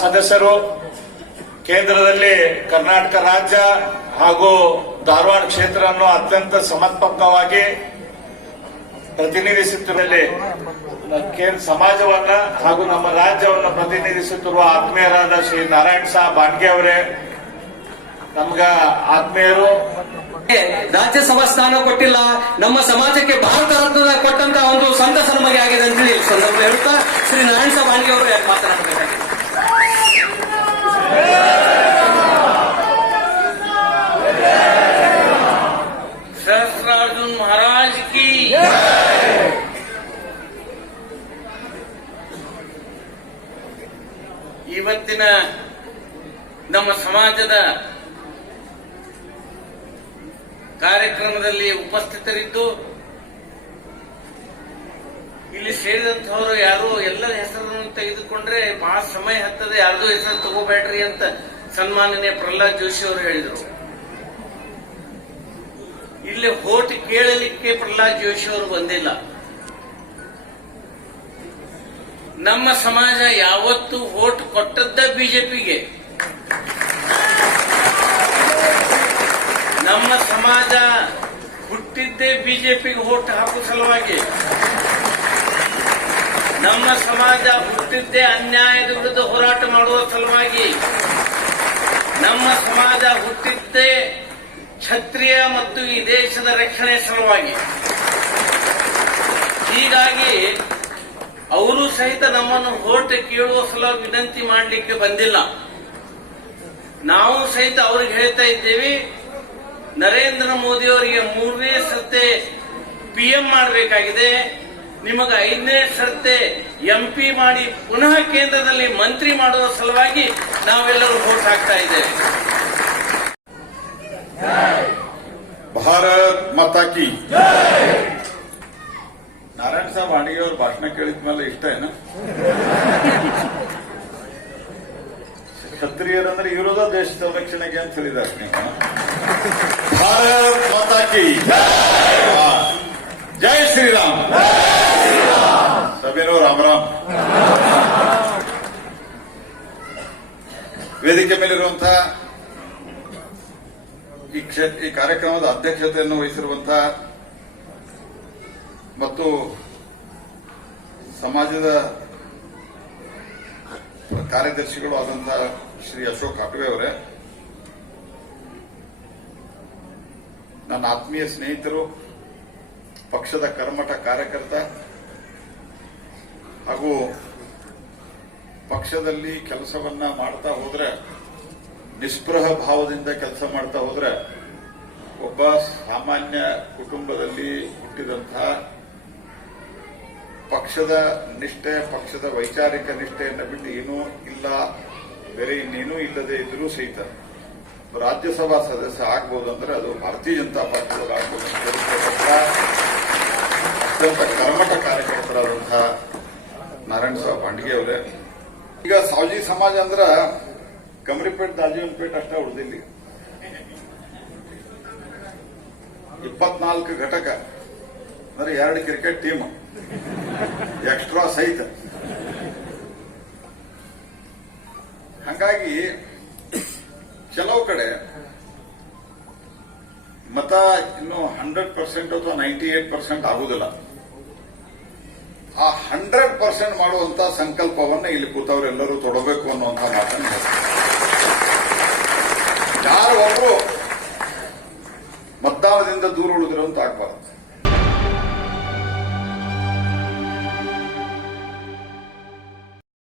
ಸದಸ್ಯರು ಕೇಂದ್ರದಲ್ಲಿ ಕರ್ನಾಟಕ ರಾಜ್ಯ ಹಾಗೂ ಧಾರವಾಡ ಕ್ಷೇತ್ರವನ್ನು ಅತ್ಯಂತ ಸಮರ್ಪಕವಾಗಿ ಪ್ರತಿನಿಧಿಸುತ್ತಿರುವಲ್ಲಿ ಸಮಾಜವನ್ನ ಹಾಗೂ ನಮ್ಮ ರಾಜ್ಯವನ್ನು ಪ್ರತಿನಿಧಿಸುತ್ತಿರುವ ಆತ್ಮೀಯರಾದ ಶ್ರೀ ನಾರಾಯಣ ಸಾಹೇಬ್ ಬಾಂಡ್ಗೆ ಅವರೇ ನಮ್ಗ ಆತ್ಮೀಯರು. ರಾಜ್ಯಸಭಾ ಸ್ಥಾನ ಕೊಟ್ಟಿಲ್ಲ, ನಮ್ಮ ಸಮಾಜಕ್ಕೆ ಭಾರತ ರತ್ನ ಕೊಟ್ಟಂತ ಒಂದು ಸಂತಸ ನಮಗೆ ಆಗಿದೆ ಅಂತ ಹೇಳಿ ಸಂದರ್ಭ ಹೇಳ್ತಾ ಶ್ರೀ ನಾರಾಯಣ ಸಾಹೇಬ್ ಬಾಂಡ್ಗೆ ಅವರು ಮಾತನಾಡಬೇಕಾಗಿದೆ. सहस्रार्जुन महाराज की ಇವತ್ತಿನ ನಮ್ಮ ಸಮಾಜದ ಕಾರ್ಯಕ್ರಮದಲ್ಲಿ ಉಪಸ್ಥಿತರಿದ್ದು ಇಲ್ಲಿ ಸೇರಿದಂತವರು ಯಾರು ಎಲ್ಲರ ಹೆಸರನ್ನು ತೆಗೆದುಕೊಂಡ್ರೆ ಬಹಳ ಸಮಯ ಹತ್ತದೆ, ಯಾರ್ದು ಹೆಸರು ತಗೋಬೇಡ್ರಿ ಅಂತ ಸನ್ಮಾನನೀಯ ಪ್ರಹ್ಲಾದ್ ಜೋಶಿ ಅವರು ಹೇಳಿದರು. ಇಲ್ಲಿ ವೋಟ್ ಕೇಳಲಿಕ್ಕೆ ಪ್ರಹ್ಲಾದ್ ಜೋಶಿ ಅವರು ಬಂದಿಲ್ಲ. ನಮ್ಮ ಸಮಾಜ ಯಾವತ್ತು ವೋಟ್ ಕೊಟ್ಟದ್ದ ಬಿಜೆಪಿಗೆ. ನಮ್ಮ ಸಮಾಜ ಹುಟ್ಟಿದ್ದೇ ಬಿಜೆಪಿಗೆ ವೋಟ್ ಹಾಕುವ ಸಲುವಾಗಿ. ನಮ್ಮ ಸಮಾಜ ಹುಟ್ಟಿದ್ದೇ ಅನ್ಯಾಯದ ವಿರುದ್ಧ ಹೋರಾಟ ಮಾಡುವ ಸಲುವಾಗಿ. ನಮ್ಮ ಸಮಾಜ ಹುಟ್ಟಿದ್ದೇ ಕ್ಷತ್ರಿಯ ಮತ್ತು ಈ ದೇಶದ ರಕ್ಷಣೆ ಸಲುವಾಗಿ. ಹೀಗಾಗಿ ಅವರು ಸಹಿತ ನಮ್ಮನ್ನು ವೋಟ್ ಕೇಳುವ ಸಲುವಾಗಿ ವಿನಂತಿ ಮಾಡಲಿಕ್ಕೆ ಬಂದಿಲ್ಲ. ನಾವು ಸಹಿತ ಅವ್ರಿಗೆ ಹೇಳ್ತಾ ಇದ್ದೇವೆ, ನರೇಂದ್ರ ಮೋದಿ ಅವರಿಗೆ 3ನೇ ಸರ್ತೆ PM ಮಾಡಬೇಕಾಗಿದೆ, ನಿಮಗೆ 5ನೇ ಸರ್ತೆ MP ಮಾಡಿ ಪುನಃ ಕೇಂದ್ರದಲ್ಲಿ ಮಂತ್ರಿ ಮಾಡುವ ಸಲುವಾಗಿ ನಾವೆಲ್ಲರೂ ವೋಟ್ ಹಾಕ್ತಾ ಇದ್ದೇವೆ. ಭಾರತ್ ಮಾತಾ ಕಿ. ನಾರಾಯಣ ಸಾಹೇಬ್ ಬಾಂಡ್ಗೆ ಅವ್ರ ಭಾಷಣ ಕೇಳಿದ್ಮೇಲೆ ಇಷ್ಟ ಏನ? ಕ್ಷತ್ರಿಯರಂದ್ರೆ ಇರೋದ ದೇಶ ಸಂರಕ್ಷಣೆಗೆ ಅಂತ ಹೇಳಿದಾರೆ ನೀವು. ಭಾರತ್ ಮಾತಾ ಕಿ ಜೈ ಶ್ರೀರಾಮ್. ಸಭೆನೋ ರಾಮ್ ರಾಮ್. ವೇದಿಕೆ ಮೇಲಿರುವಂತಹ ಈ ಕಾರ್ಯಕ್ರಮದ ಅಧ್ಯಕ್ಷತೆಯನ್ನು ವಹಿಸಿರುವಂತಹ ಮತ್ತು ಸಮಾಜದ ಕಾರ್ಯದರ್ಶಿಗಳು ಆದಂತಹ ಶ್ರೀ ಅಶೋಕ್ ಹಾಟ್ವೆ ಅವರೇ, ನನ್ನ ಆತ್ಮೀಯ ಸ್ನೇಹಿತರು, ಪಕ್ಷದ ಕರ್ಮಠ ಕಾರ್ಯಕರ್ತ ಹಾಗೂ ಪಕ್ಷದಲ್ಲಿ ಕೆಲಸವನ್ನ ಮಾಡ್ತಾ ಹೋದ್ರೆ, ನಿಸ್ಪೃಹ ಭಾವದಿಂದ ಕೆಲಸ ಮಾಡ್ತಾ ಹೋದ್ರೆ, ಒಬ್ಬ ಸಾಮಾನ್ಯ ಕುಟುಂಬದಲ್ಲಿ ಹುಟ್ಟಿದಂತಹ ಪಕ್ಷದ ನಿಷ್ಠೆ, ಪಕ್ಷದ ವೈಚಾರಿಕ ನಿಷ್ಠೆಯನ್ನು ಬಿಟ್ಟು ಏನೂ ಇಲ್ಲ, ಬೇರೆ ಇನ್ನೇನೂ ಇಲ್ಲದೆ ಇದ್ರೂ ಸಹಿತ ರಾಜ್ಯಸಭಾ ಸದಸ್ಯ ಆಗ್ಬೋದು ಅಂದ್ರೆ ಅದು ಭಾರತೀಯ ಜನತಾ ಪಾರ್ಟಿಯಲ್ಲಿ ಆಗ್ಬೋದು ಅಂತ ಅತ್ಯಂತ ಕರ್ಮಠ ಕಾರ್ಯಕರ್ತರಾದಂತಹ ನಾರಾಯಣ ಸಾಹೇಬ್ ಬಾಂಡ್ಗೆ ಅವರೇ. ಈಗ ಸಾವಜಿ ಸಮಾಜ ಅಂದ್ರ ಕಮರಿಪೇಟ್, ದಾಜಿವನಪೇಟ್ ಅಷ್ಟೇ ಉಳಿದಿಲ್ಲ. 24 ಘಟಕ ಅಂದ್ರೆ 2 ಕ್ರಿಕೆಟ್ ಟೀಮ್ ಎಕ್ಸ್ಟ್ರಾ ಸಹಿತ. ಹಾಗಾಗಿ ಕೆಲವು ಕಡೆ ಮತ ಇನ್ನು 100% ಅಥವಾ 98% ಆಗುದಿಲ್ಲ. ಆ 100% ಮಾಡುವಂತ ಸಂಕಲ್ಪವನ್ನ ಇಲ್ಲಿ ಕೂತವರೆಲ್ಲರೂ ತೊಡಬೇಕು ಅನ್ನುವಂಥ ಮಾತನ್ನು ಯಾರು ಒಬ್ಬರು ಮತದಾನದಿಂದ ದೂರ ಉಳಿದಿರುವಂತ ಆಗ್ಬಾರ್ದು.